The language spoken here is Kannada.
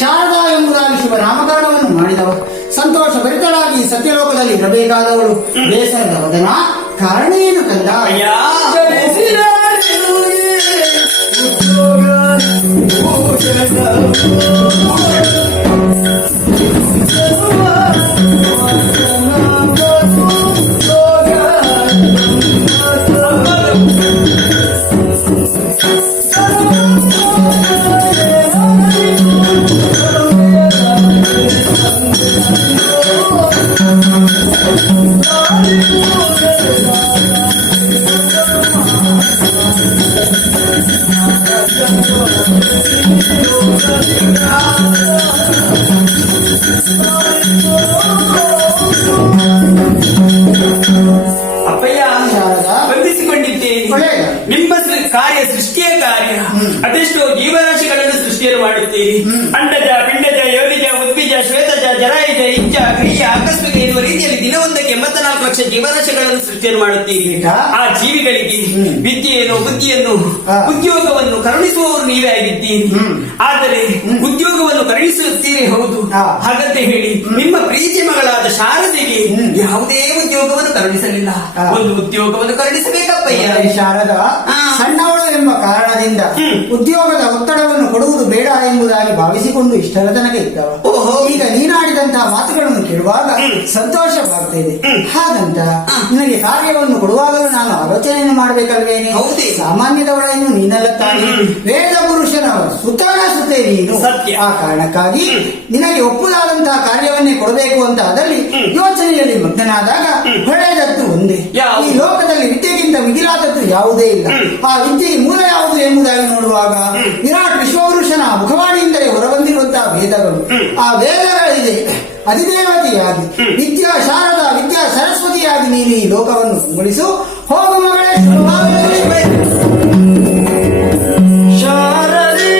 ಶಾರದಾ ಎಂಬುದಾಗಿ ಶುಭ ನಾಮಕರಣವನ್ನು ಮಾಡಿದವ ಸಂತೋಷ ಭರಿತಳಾಗಿ ಸತ್ಯಲೋಕದಲ್ಲಿ ಇರಬೇಕಾದವಳು ಬೇಸರದ ವದನ ಕಾರಣ ಏನು ಕಂದ? ಅಪ್ಪಯ್ಯ, ಬಂಧಿಸಿಕೊಂಡಿದ್ದೇನೆ. ನಿಮ್ಮ ಕಾರ್ಯ ಸೃಷ್ಟಿಯ ಕಾರ್ಯ. ಅದೆಷ್ಟೋ ಜೀವರಾಶಿಗಳನ್ನು ಸೃಷ್ಟಿಯನ್ನು ಮಾಡುತ್ತೀರಿ. ಅಂಡಜ, ಪಿಂಡಜ, ಯೋನಿಜ, ಉದ್ವಿಜ, ಶ್ವೇತಜ, ಜರಾಯುಜ, ಇಚ್ಛ, ಕ್ರಿಯ, ಆಕಸ್ಮಿಕ ಎನ್ನುವ ರೀತಿಯಲ್ಲಿ ದಿನವೊಂದಕ್ಕೆ 84 ಲಕ್ಷ ಜೀವರಾಶಿಗಳನ್ನು ಸೃಷ್ಟಿಯನ್ನು ಮಾಡುತ್ತೀರಿ. ಆ ಜೀವಿಗಳಿಗೆ ವಿದ್ಯೆಯನ್ನು, ಬುದ್ಧಿಯನ್ನು, ಉದ್ಯೋಗವನ್ನು ಕರುಣಿಸುವವರು ನೀವೇ ಆಗಿದ್ದೀರಿ. ಆದರೆ ಉದ್ಯೋಗವನ್ನು ಕರುಣಿಸುತ್ತೀರಿ, ಹೌದು. ಹಾಗಂತ ಹೇಳಿ ನಿಮ್ಮ ಪ್ರೀತಿ ಮಗಳಾದ ಶಾರದೆಗೆ ಯಾವುದೇ ಉದ್ಯೋಗವನ್ನು ಕರುಣಿಸಲಿಲ್ಲ. ಒಂದು ಉದ್ಯೋಗವನ್ನು ಕರುಣಿಸಬೇಕಪ್ಪಯ್ಯ. ಶಾರದಾ ಸಣ್ಣವಳು ಎಂಬ ಕಾರಣದಿಂದ ಉದ್ಯೋಗದ ಒತ್ತಡವನ್ನು ಕೊಡುವುದು ಬೇಡ ಎಂಬುದಾಗಿ ಭಾವಿಸಿಕೊಂಡು ಇಷ್ಟರ ತನಕ ಇದ್ದವ. ಈಗ ನೀನಾಡಿದಂತಹ ಮಾತುಗಳನ್ನು ಕೇಳುವಾಗ ಸಂತೋಷವಾಗ್ತದೆ. ಹಾಗಂತ ನಿನಗೆ ಕಾರ್ಯವನ್ನು ಕೊಡುವಾಗಲೂ ನಾನು ಆಲೋಚನೆಯನ್ನು ಮಾಡಬೇಕಲ್ವೇನೆ? ಹೌದೇ. ಸಾಮಾನ್ಯದವಳನ್ನು ನೀನಲ್ಲ ತಾನೆ, ವೇದ ಪುರುಷನ ಸುತನ ಸುತೆ ನೀನು. ಆ ಕಾರಣಕ್ಕಾಗಿ ನಿನಗೆ ಒಪ್ಪುದಾದಂತಹ ಕಾರ್ಯವನ್ನೇ ಕೊಡಬೇಕು ಅಂತ ಅದರಲ್ಲಿ ಯೋಚನೆಯಲ್ಲಿ ಮಗ್ನನಾದಾಗ ಹೊಳೆದದ್ದು ಒಂದೇ. ಈ ಲೋಕದಲ್ಲಿ ವಿದ್ಯೆಗಿಂತ ಮಿಗಿಲಾದದ್ದು ಯಾವುದೇ ಇಲ್ಲ. ಆ ವಿದ್ಯೆಗೆ ಮೂಲ ಯಾವುದು ಎಂಬುದಾಗಿ ನೋಡುವಾಗ ವಿರಾಟ್ ವಿಶ್ವಪುರುಷನ ಮುಖವಾಣಿಯಿಂದಲೇ ಹೊರಬಂದಿರುವಂತಹ ವೇದಗಳು. ಆ ವೇದಗಳಿದೆ ಅಧಿದೇವತೆಯಾಗಿ ವಿದ್ಯಾ ಶಾರದಾ ವಿದ್ಯಾ ಸರಸ್ವತಿಯಾಗಿ ನೀನು ಈ ಲೋಕವನ್ನು ಉಳಿಸು. ಹೋಗು ಮಗಳೇ. ಶಾರದೆ